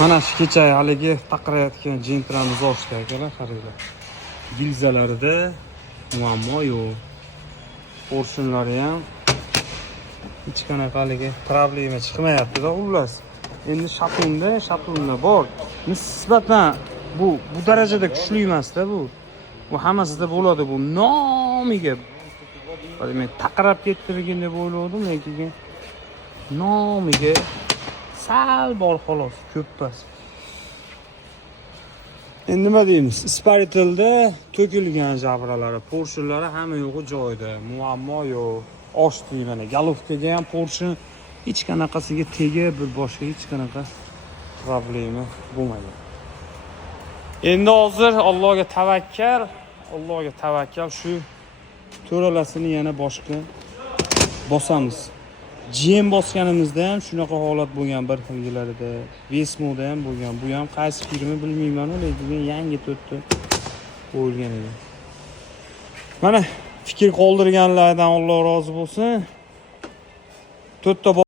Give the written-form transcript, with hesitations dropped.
Mana shu kecha haligi taqirayotgan jentramiz ochdi akalar, qaranglar. Gilzalarida muammo yo'q. Porshunlari ham hech qanaqa haligi problema chiqmayapti-da, xullas. Endi shaplonda bor. Nisbatan bu darajada kuchli emas-da bu. Bu hammasida bo'ladi bu. Nomiga men taqirab ketdimikin deb o'yladim, lekin nomiga sal bor xolos, ko'p emas. Endi nima deymiz? Isparitilda to'kilgan jabralari, porshunlari hamma yo'g'i joyida, muammo yo'q. Ochdi mana Galovkaga ham porshun hech qanaqasiga tegib, bir boshqa hech qanaqa problema bo'lmagan. Endi hozir Allohga tavakkal, shu to'ralasini yana boshqa bosamiz. GM bosganimizda ham shunaqa holat bo'lgan bir xilgilarida. Vesmoda ham bo'lgan. Bu ham qaysi firma bilmayman, lekin yangi to'rtta qo'yilgan edi. Mana fikr qoldirganlardan Alloh rozi bo'lsin. To'rtta